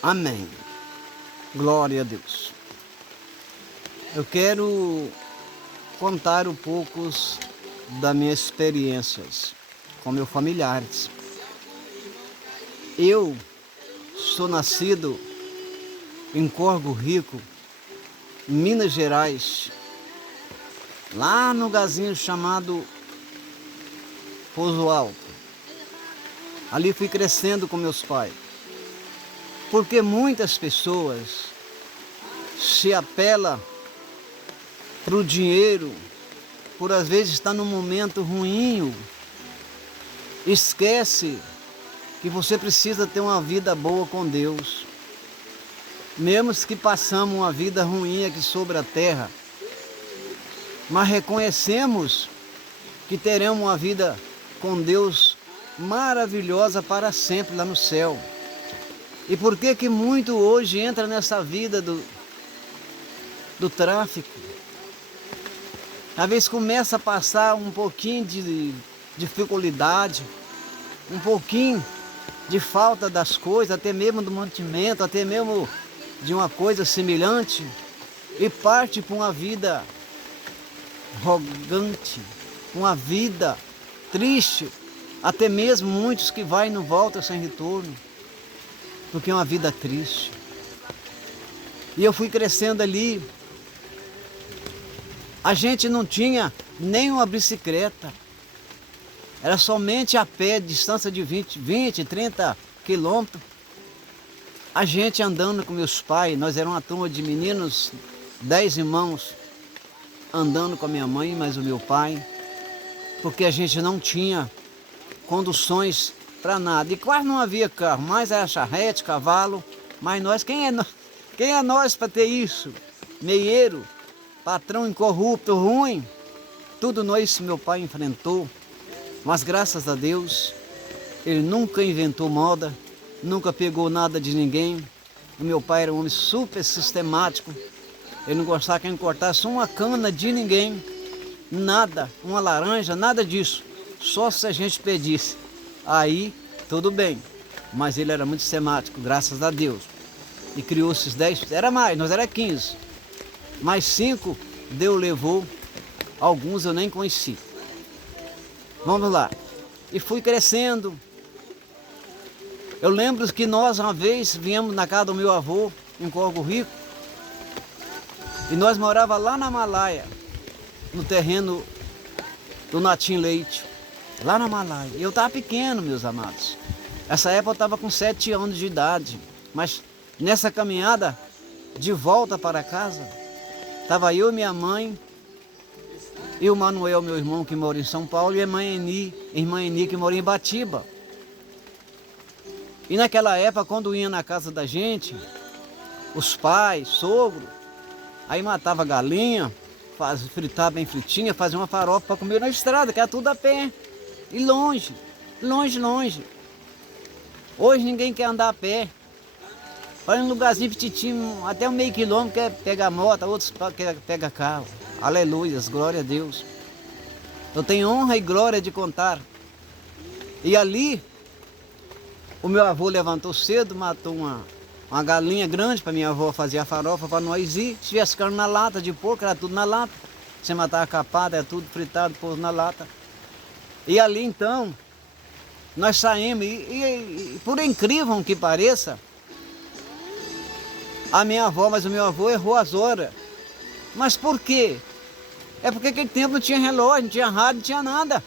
Amém. Glória a Deus. Eu quero contar um pouco das minhas experiências com meus familiares. Eu sou nascido em Corvo Rico, Minas Gerais, lá no lugarzinho chamado Pouso Alto. Ali fui crescendo com meus pais. Porque muitas pessoas se apelam para o dinheiro, por às vezes estar num momento ruim, esquece que você precisa ter uma vida boa com Deus. Mesmo que passamos uma vida ruim aqui sobre a terra, mas reconhecemos que teremos uma vida com Deus maravilhosa para sempre lá no céu. E por que muito hoje entra nessa vida do tráfico? Às vezes começa a passar um pouquinho de dificuldade, um pouquinho de falta das coisas, até mesmo do mantimento, até mesmo de uma coisa semelhante, e parte para uma vida arrogante, uma vida triste, até mesmo muitos que vai e não voltam sem retorno. Porque é uma vida triste. E eu fui crescendo ali. A gente não tinha nem uma bicicleta. Era somente a pé, distância de 20, 30 quilômetros. A gente andando com meus pais, nós éramos uma turma de meninos, 10 irmãos, andando com a minha mãe, mas o meu pai, porque a gente não tinha conduções para nada, e quase não havia carro, mais era charrete, cavalo, mas nós, quem é nós para ter isso? Meieiro, patrão incorrupto, ruim, tudo nós meu pai enfrentou, mas graças a Deus, ele nunca inventou moda, nunca pegou nada de ninguém. O meu pai era um homem super sistemático, ele não gostava que ele cortasse uma cana de ninguém, nada, uma laranja, nada disso, só se a gente pedisse. Aí, tudo bem, mas ele era muito sistemático, graças a Deus. E criou esses 10, era mais, nós era 15. Mais 5, Deus levou, alguns eu nem conheci. Vamos lá. E fui crescendo. Eu lembro que nós uma vez viemos na casa do meu avô, em Corvo Rico, e nós morávamos lá na Malaia, no terreno do Natim Leite. Lá na Malaia. Eu estava pequeno, meus amados. Essa época eu estava com 7 anos de idade. Mas nessa caminhada de volta para casa, estava eu e minha mãe, e o Manuel, meu irmão, que mora em São Paulo, e a irmã Eni, que mora em Batiba. E naquela época, quando ia na casa da gente, os pais, sogro, aí matava galinha, fritava bem fritinha, fazia uma farofa para comer na estrada, que era tudo a pé. E longe, longe, longe. Hoje ninguém quer andar a pé. Vai um lugarzinho petitinho, até um meio quilômetro, quer pegar moto, outros quer pegar carro. Aleluia, glória a Deus. Eu tenho honra e glória de contar. E ali, o meu avô levantou cedo, matou uma galinha grande para minha avó fazer a farofa para nós ir. Se tivesse carne na lata de porco, era tudo na lata. Você matava capada, era tudo fritado, pôs na lata. E ali então, nós saímos, e por incrível que pareça, a minha avó, mas o meu avô errou as horas. Mas por quê? É porque naquele tempo não tinha relógio, não tinha rádio, não tinha nada.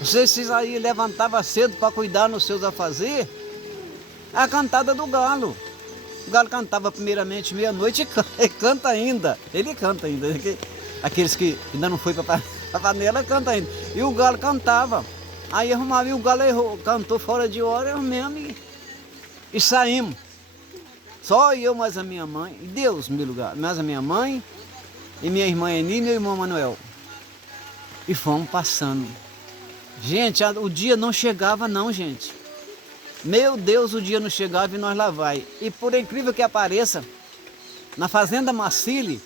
Vocês aí levantavam cedo para cuidar nos seus afazeres, a cantada do galo. O galo cantava primeiramente meia-noite e canta ainda. Ele canta ainda. Aqueles que ainda não foi para a panela canta ainda. E o galo cantava. Aí arrumava e o galo errou, cantou fora de hora, eu mesmo. E saímos. Só eu mais a minha mãe. E Deus, no meu lugar. Mais a minha mãe e minha irmã Eni e meu irmão Manuel. E fomos passando. Gente, o dia não chegava não, gente. Meu Deus, o dia não chegava e nós lá vai. E por incrível que apareça, na fazenda Macile,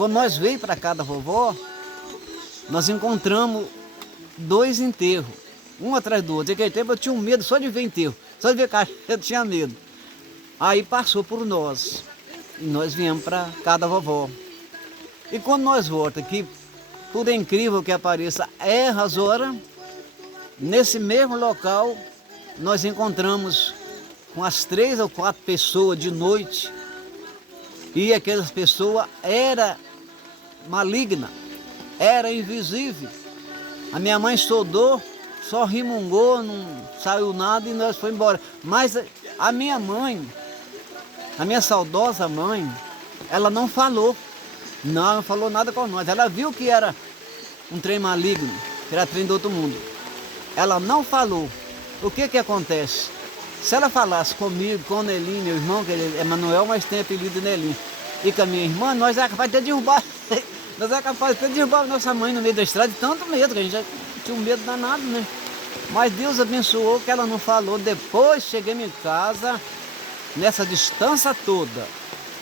Quando nós veio para casa da vovó, nós encontramos 2 enterros, um atrás do outro. Naquele tempo eu tinha um medo só de ver enterro, só de ver caixão eu tinha medo. Aí passou por nós, e nós viemos para casa da vovó. E quando nós voltamos aqui, tudo é incrível que apareça, erra as horas, nesse mesmo local, nós encontramos com as 3 ou 4 pessoas de noite, e aquelas pessoas era maligna, era invisível. A minha mãe soldou, só rimungou, não saiu nada e nós fomos embora. Mas a minha mãe, a minha saudosa mãe, ela não falou. Não falou nada com nós. Ela viu que era um trem maligno, que era trem do outro mundo. Ela não falou. O que acontece? Se ela falasse comigo, com o Nelinho, meu irmão, que ele é Manuel, mas tem apelido Nelinho, e com a minha irmã, nós é capaz de ter derrubado. Nós é capaz de ter derrubado nossa mãe no meio da estrada, de tanto medo, que a gente já tinha um medo danado, né? Mas Deus abençoou que ela não falou. Depois chegamos em casa, nessa distância toda.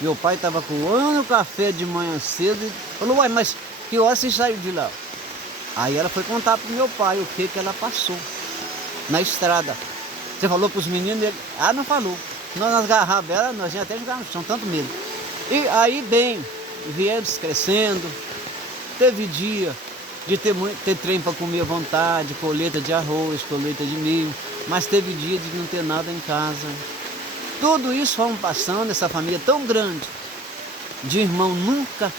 Meu pai estava coando o café de manhã cedo e falou, uai, mas que hora você saiu de lá? Aí ela foi contar para o meu pai o que ela passou na estrada. Você falou para os meninos? Ele, não falou. Nós agarrávamos ela, nós ia até jogar no chão, tanto medo. E aí, bem, viemos crescendo, teve dia de ter trem para comer à vontade, colheita de arroz, colheita de milho, mas teve dia de não ter nada em casa. Tudo isso fomos passando, essa família tão grande de irmão nunca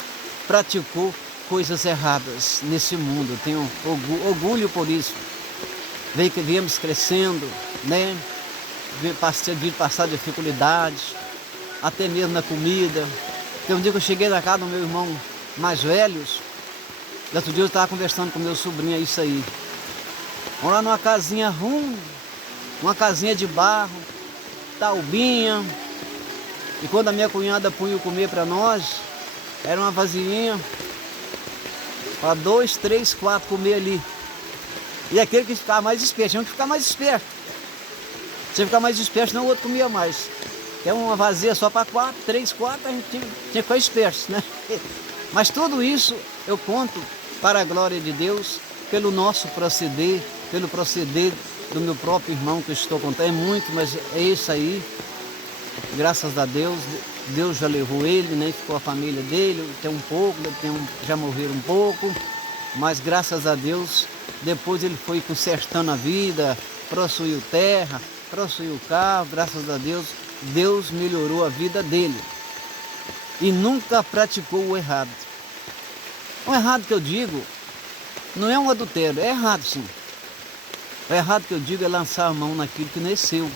praticou coisas erradas nesse mundo. Eu tenho orgulho por isso. Viemos crescendo, né? Vindo passar dificuldades, até mesmo na comida. Tem um dia que eu cheguei na casa do meu irmão mais velhos, outro dia eu estava conversando com meu sobrinho, é isso aí. Vamos lá numa casinha ruim, uma casinha de barro, taubinha. E quando a minha cunhada punha o comer para nós, era uma vasilhinha para 2, 3, 4 comer ali. E aquele que ficava mais esperto, tinha que ficar mais esperto. Se ficar mais esperto, senão o outro comia mais. É uma vazia só para 4, 3, 4, a gente tinha que ficar esperto, né? Mas tudo isso eu conto para a glória de Deus, pelo nosso proceder, pelo proceder do meu próprio irmão que eu estou contando. É muito, mas é isso aí. Graças a Deus, Deus já levou ele, né? Ficou a família dele, tem um pouco, já morreram um pouco, mas graças a Deus, depois ele foi consertando a vida, possuiu terra, possuiu carro, graças a Deus, Deus melhorou a vida dele e nunca praticou o errado. O errado que eu digo não é um adultério, é errado sim. O errado que eu digo é lançar a mão naquilo que nasceu,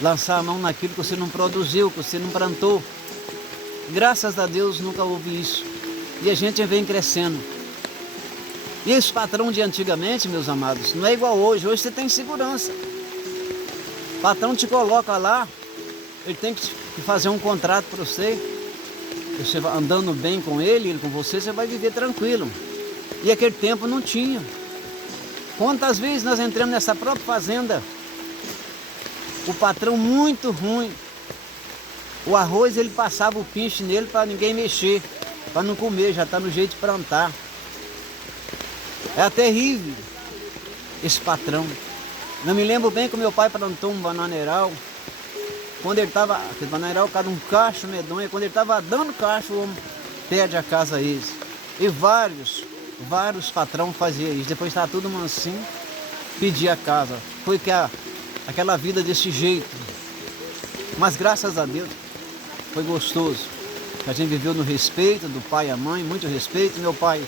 lançar a mão naquilo que você não produziu, que você não plantou. Graças a Deus nunca houve isso e a gente vem crescendo. E esse patrão de antigamente, meus amados, não é igual hoje. Hoje você tem segurança. O patrão te coloca lá, ele tem que fazer um contrato para você. Você vai andando bem com ele com você, você vai viver tranquilo. E aquele tempo não tinha. Quantas vezes nós entramos nessa própria fazenda, o patrão muito ruim, o arroz ele passava o pinche nele para ninguém mexer, para não comer, já está no jeito de plantar. É terrível esse patrão. Eu me lembro bem que meu pai plantou um bananeiral. Quando ele estava, aquele bananeiral, cada um cacho medonho, quando ele estava dando cacho, o homem perde a casa a eles. E vários patrões faziam isso. Depois estava tudo mansinho, pedia a casa. Foi que aquela vida desse jeito. Mas graças a Deus, foi gostoso. A gente viveu no respeito do pai e a mãe, muito respeito. Meu pai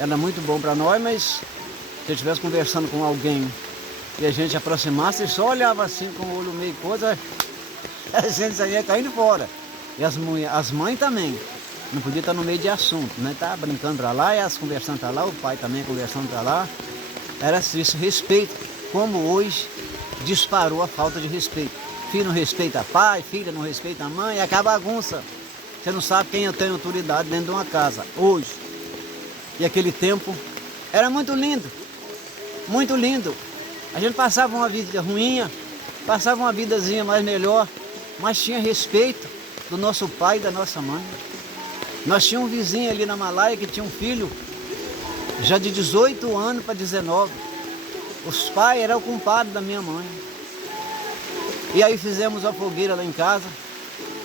era muito bom para nós, mas se eu estivesse conversando com alguém e a gente aproximasse, ele só olhava assim com o olho meio coisa, a gente saía caindo fora. E as mães também, não podia estar no meio de assunto, né? Tava brincando para lá, e elas conversando para lá, o pai também conversando para lá. Era isso, respeito, como hoje disparou a falta de respeito. Filho não respeita pai, filha não respeita a mãe, é aquela bagunça. Você não sabe quem tem autoridade dentro de uma casa, hoje. E aquele tempo era muito lindo, muito lindo. A gente passava uma vida ruinha, passava uma vidazinha mais melhor, mas tinha respeito do nosso pai e da nossa mãe. Nós tínhamos um vizinho ali na Malaia que tinha um filho já de 18 anos para 19. Os pais eram o compadre da minha mãe. E aí fizemos a fogueira lá em casa.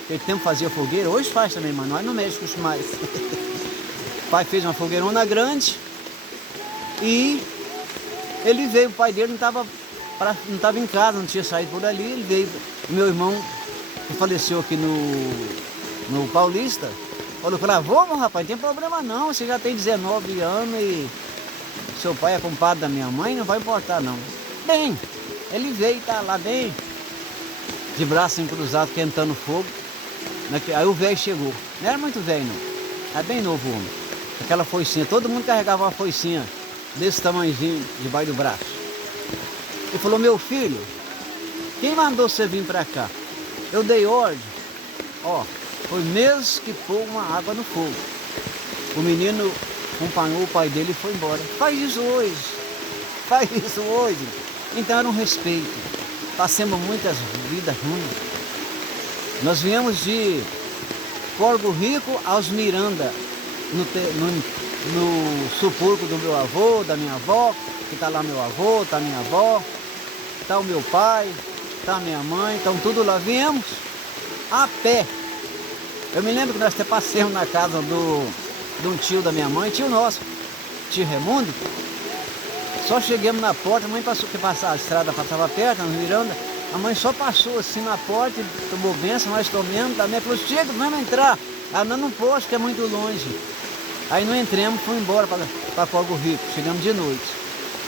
Aquele tempo fazia fogueira, hoje faz também, mas nós não mexemos mais. O pai fez uma fogueirona grande e ele veio, o pai dele não estava em casa, não tinha saído por ali, ele veio. Meu irmão, que faleceu aqui no Paulista, falou para ele: vamos, rapaz, não tem problema não, você já tem 19 anos e seu pai é compadre da minha mãe, não vai importar não. Bem, ele veio e tá lá bem, de braço cruzado, quentando fogo. Aí o velho chegou, não era muito velho não, era bem novo o homem. Aquela foicinha, todo mundo carregava uma foicinha desse tamanhozinho debaixo do braço. Ele falou: meu filho, quem mandou você vir para cá? Eu dei ordem, ó, foi mesmo que pôr uma água no fogo. O menino acompanhou o pai dele e foi embora. Faz isso hoje, faz isso hoje. Então era um respeito. Passamos muitas vidas ruins. Nós viemos de Corvo Rico aos Miranda, no sepulcro do meu avô, da minha avó, que está lá meu avô, está minha avó, está o meu pai, está a minha mãe, estão tudo lá. Viemos a pé. Eu me lembro que nós até passeamos na casa de um tio da minha mãe, tio nosso, tio Raimundo. Só chegamos na porta, a mãe passou, que passava, a estrada passava perto, no Miranda. A mãe só passou assim na porta, tomou bênção, nós tomamos também. Falou: chega, vamos entrar. Ah, não posso, que é muito longe. Aí não entramos, fomos embora para Corvo Rico, chegamos de noite.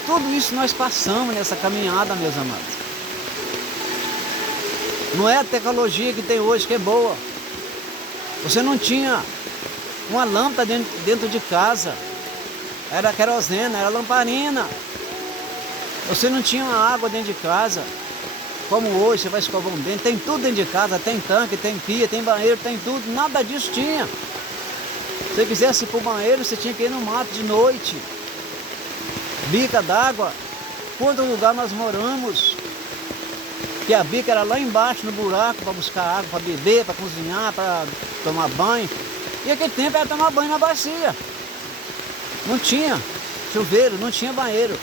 Tudo isso nós passamos nessa caminhada, meus amados. Não é a tecnologia que tem hoje que é boa. Você não tinha uma lâmpada dentro de casa. Era querosene, era lamparina. Você não tinha uma água dentro de casa. Como hoje, você vai escovar um dente, tem tudo dentro de casa, tem tanque, tem pia, tem banheiro, tem tudo, nada disso tinha. Se você quisesse ir para o banheiro, você tinha que ir no mato de noite. Bica d'água, quanto lugar nós moramos, que a bica era lá embaixo no buraco para buscar água, para beber, para cozinhar, para tomar banho. E aquele tempo era tomar banho na bacia. Não tinha chuveiro, não tinha banheiro.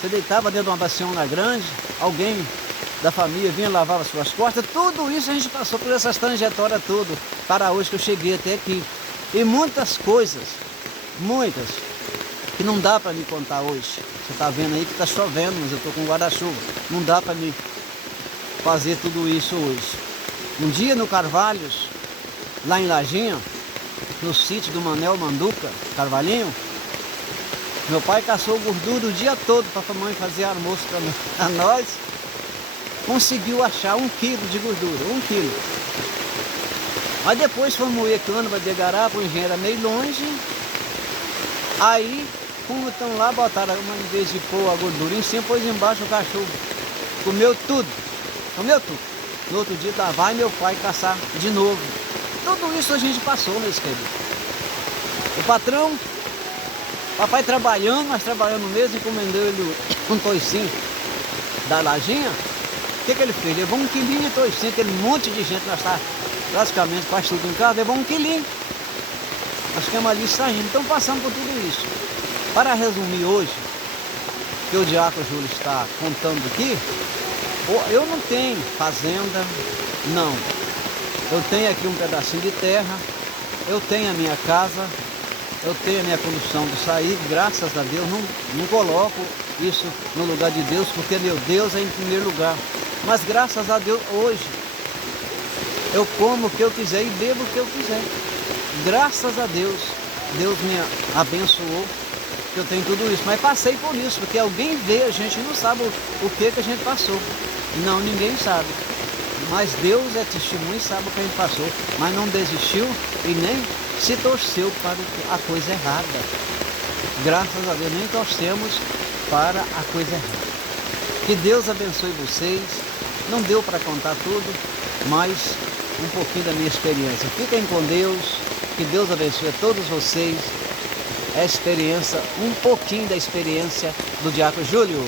Você deitava dentro de uma baciona grande, alguém da família vinha lavar as suas costas. Tudo isso a gente passou por essas trajetórias todas para hoje que eu cheguei até aqui. E muitas coisas, muitas, que não dá para me contar hoje. Você está vendo aí que está chovendo, mas eu estou com guarda-chuva. Não dá para me fazer tudo isso hoje. Um dia no Carvalhos, lá em Lajinha, no sítio do Manel Manduca, Carvalhinho, meu pai caçou gordura o dia todo para a mãe fazer almoço para nós. Conseguiu achar 1 quilo de gordura, 1 quilo. Mas depois foi moer cana para Degarapa, o engenheiro era meio longe. Aí, como estão lá, botaram, em vez de pôr a gordura em cima, pôs embaixo, o cachorro comeu tudo. Comeu tudo. No outro dia lá vai meu pai caçar de novo. Tudo isso a gente passou, meus queridos. O patrão, papai trabalhando, nós trabalhando mesmo, encomendou ele um toicinho da Lajinha. O que ele fez? Levou 1 quilinho de toicinho, aquele monte de gente, nós está praticamente quase tudo em casa, levou 1 quilinho. Nós ficamos ali saindo, então passamos por tudo isso. Para resumir hoje, que o diácono Júlio está contando aqui, eu não tenho fazenda, não. Eu tenho aqui um pedacinho de terra, eu tenho a minha casa, eu tenho a minha condição de sair, graças a Deus, não coloco isso no lugar de Deus, porque meu Deus é em primeiro lugar. Mas graças a Deus, hoje, eu como o que eu quiser e bebo o que eu quiser. Graças a Deus, Deus me abençoou, que eu tenho tudo isso. Mas passei por isso, porque alguém vê, a gente não sabe o que a gente passou. Não, ninguém sabe. Mas Deus é testemunho e sabe o que a gente passou. Mas não desistiu e nem se torceu para a coisa errada. Graças a Deus, nem torcemos para a coisa errada. Que Deus abençoe vocês. Não deu para contar tudo, mas um pouquinho da minha experiência. Fiquem com Deus. Que Deus abençoe a todos vocês. É a experiência, um pouquinho da experiência do diácono Júlio.